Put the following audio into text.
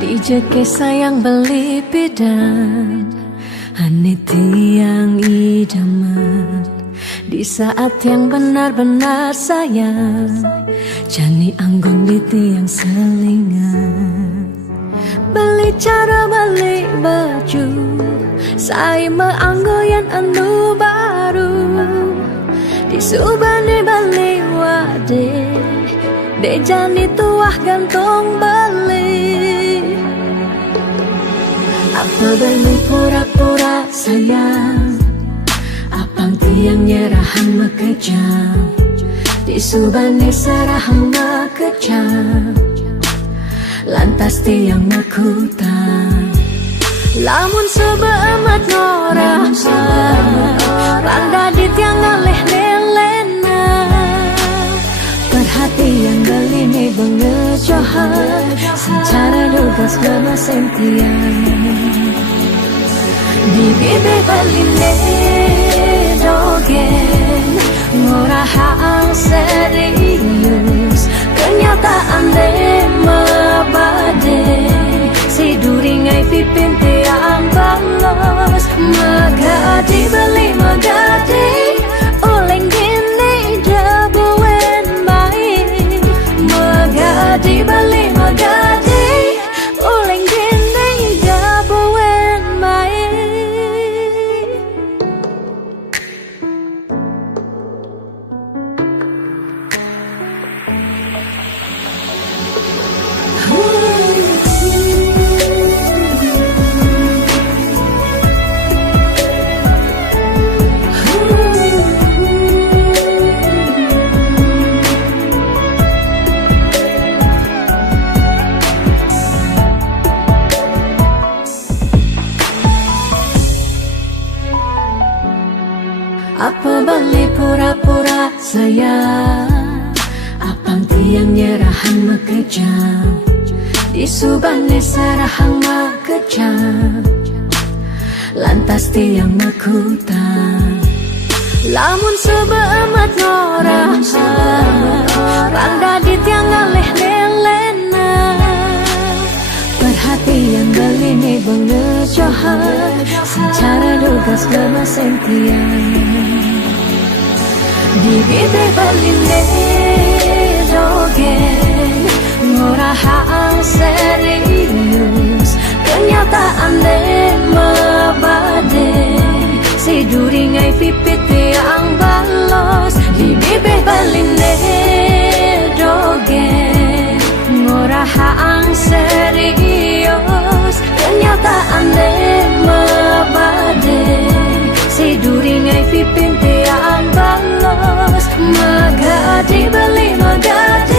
Dijeke sayang beli bidan Ane tiang idaman di saat yang benar-benar sayang Jani anggon di tiang selingan Beli cara beli baju Saya meanggoyan anu baru Disubani beli wade De jani tuah gantong beli Apa beli pura-pura sayang Apang tiang nyerahan makejam Disubani serahan makejam Lantas tiang makutang Lamun sebeamat norah Randa di tiang ngaleh nelena Perhatian beli nih bengejohan Secara dugas bemasen tiang Di bibe beli dogen Ngorahang serius Kenyataan deh mabade Si duringai pipin tiang balos Magadi beli magadi Oleng gini jabuen baik Magadi beli magadi Oleng gini jabuen baik Apa beli pura-pura sayang Apang tiang nyerahan makejam Disubani serahan makejam Lantas tiang makutang Lamun sebeamat norah Randa di tiang ngaleh nelena Perhatian beli nih bengejohan Secara dugas bemasen tiang Di bibe beli dogen Ngorahang serius Kenyataan deh mabade Si duringai pipit tiang balos Di bibe beli dogen Ngorahang serius Kenyataan deh mabade Si duringai pipin tiang balos Magadi beli magadi